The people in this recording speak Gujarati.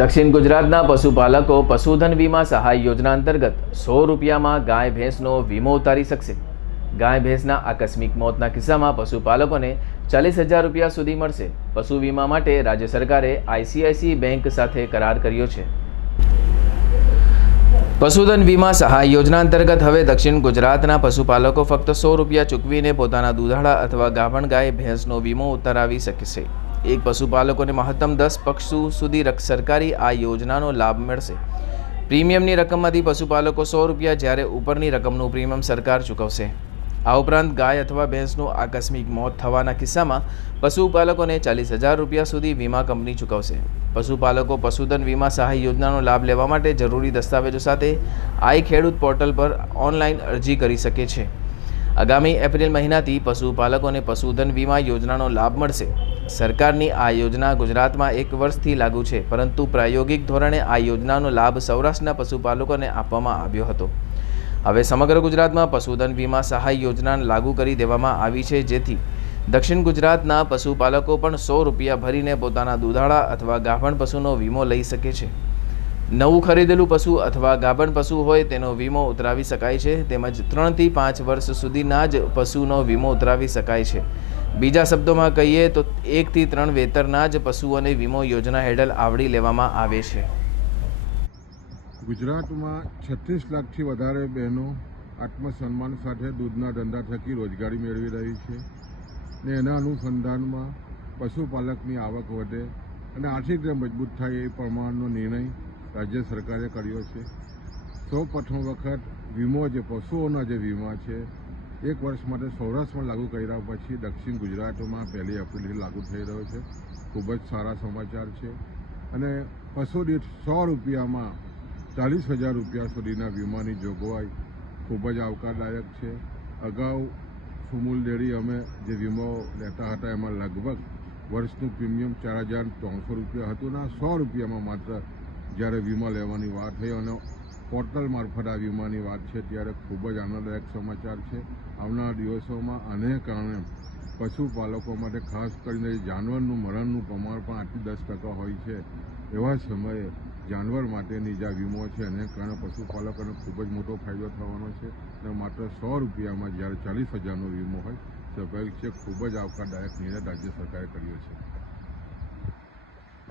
દક્ષિણ ગુજરાતના પશુપાલકો પશુધન વીમા સહાય યોજના અંતર્ગત સો રૂપિયામાં ગાય ભેંસનો વીમો ઉતારી શકશે ગાય ભેંસના આકસ્મિક મોતના કિસ્સામાં પશુપાલકોને ચાલીસ હજાર રૂપિયા સુધી મળશે પશુ વીમા માટે રાજ્ય સરકારે આઈસીઆઈસી બેંક સાથે કરાર કર્યો છે પશુધન વીમા સહાય યોજના અંતર્ગત હવે દક્ષિણ ગુજરાતના પશુપાલકો ફક્ત સો રૂપિયા ચૂકવીને પોતાના દુધાળા અથવા ગાભણ ગાય ભેંસનો વીમો ઉતારાવી શકશે એક પશુપાલકોને મહત્તમ દસ પક્ષુ સુધી સરકારી આ યોજનાનો લાભ મળશે પ્રીમિયમની રકમમાંથી પશુપાલકો સો રૂપિયા જ્યારે ઉપરની રકમનું પ્રીમિયમ સરકાર ચૂકવશે આ ઉપરાંત ગાય અથવા ભેંસનું આકસ્મિક મોત થવાના કિસ્સામાં પશુપાલકોને ચાલીસ હજાર રૂપિયા સુધી વીમા કંપની ચૂકવશે પશુપાલકો પશુધન વીમા સહાય યોજનાનો લાભ લેવા માટે જરૂરી દસ્તાવેજો સાથે આઈ ખેડૂત પોર્ટલ પર ઓનલાઈન અરજી કરી શકે છે આગામી એપ્રિલ મહિનાથી પશુપાલકોને પશુધન વીમા યોજનાનો લાભ મળશે સરકારની આ યોજના ગુજરાતમાં એક વર્ષથી લાગુ છે પરંતુ પ્રાયોગિક ધોરણે આ યોજનાનો લાભ સૌરાષ્ટ્રના પશુપાલકોને આપવામાં આવ્યો હતો હવે સમગ્ર ગુજરાતમાં પશુધન વીમા સહાય યોજના લાગુ કરી દેવામાં આવી છે જેથી દક્ષિણ ગુજરાતના પશુપાલકો પણ સો રૂપિયા ભરીને પોતાના દુધાળા અથવા ગાભણ પશુનો વીમો લઈ શકે છે નવું ખરીદેલું પશુ અથવા ગાભણ પશુ હોય તેનો વીમો ઉતરાવી શકાય છે તેમજ ત્રણથી પાંચ વર્ષ સુધીના જ પશુનો વીમો ઉતરાવી શકાય છે બીજા શબ્દોમાં કહીએ તો એકથી ત્રણ વેતરના જ પશુઓને વીમો યોજના હેઠળ આવરી લેવામાં આવે છે ગુજરાતમાં છત્રીસ લાખથી વધારે બહેનો આત્મસન્માન સાથે દૂધના ધંધા થકી રોજગારી મેળવી રહી છે ને એના અનુસંધાનમાં પશુપાલકની આવક વધે અને આર્થિક રીતે મજબૂત થાય એ પ્રમાણનો નિર્ણય રાજ્ય સરકારે કર્યો છે સૌ પ્રથમ વખત વીમો જે પશુઓના જે વીમા છે એક વર્ષ માટે સૌરાષ્ટ્રમાં લાગુ કર્યા પછી દક્ષિણ ગુજરાતમાં પહેલી એપ્રિલથી લાગુ થઈ રહ્યો છે ખૂબ જ સારા સમાચાર છે અને પશુ દીઠ સો રૂપિયામાં ચાલીસ હજાર રૂપિયા સુધીના વીમાની જોગવાઈ ખૂબ જ આવકારદાયક છે અગાઉ સુમૂલ ડેરી અમે જે વીમો લેતા હતા એમાં લગભગ વર્ષનું પ્રીમિયમ ચાર હજાર ત્રણસો રૂપિયા હતું ને સો રૂપિયામાં માત્ર જ્યારે વીમા લેવાની વાત થઈ અને પોર્ટલ મારફત આ વીમાની વાત છે ત્યારે ખૂબ જ આનંદદાયક સમાચાર છે આવનાર દિવસોમાં આને કારણે પશુપાલકો માટે ખાસ કરીને જાનવરનું મરણનું પ્રમાણ પણ આઠથી દસ ટકા હોય છે એવા સમયે જાનવર માટેની જે વીમો છે એને કારણે પશુપાલકોને ખૂબ જ મોટો ફાયદો થવાનો છે અને માત્ર સો રૂપિયામાં જ્યારે ચાલીસ હજારનો વીમો હોય તો સ્વાભાવિક છે ખૂબ જ આવકારદાયક નિર્ણય રાજ્ય સરકારે કર્યો છે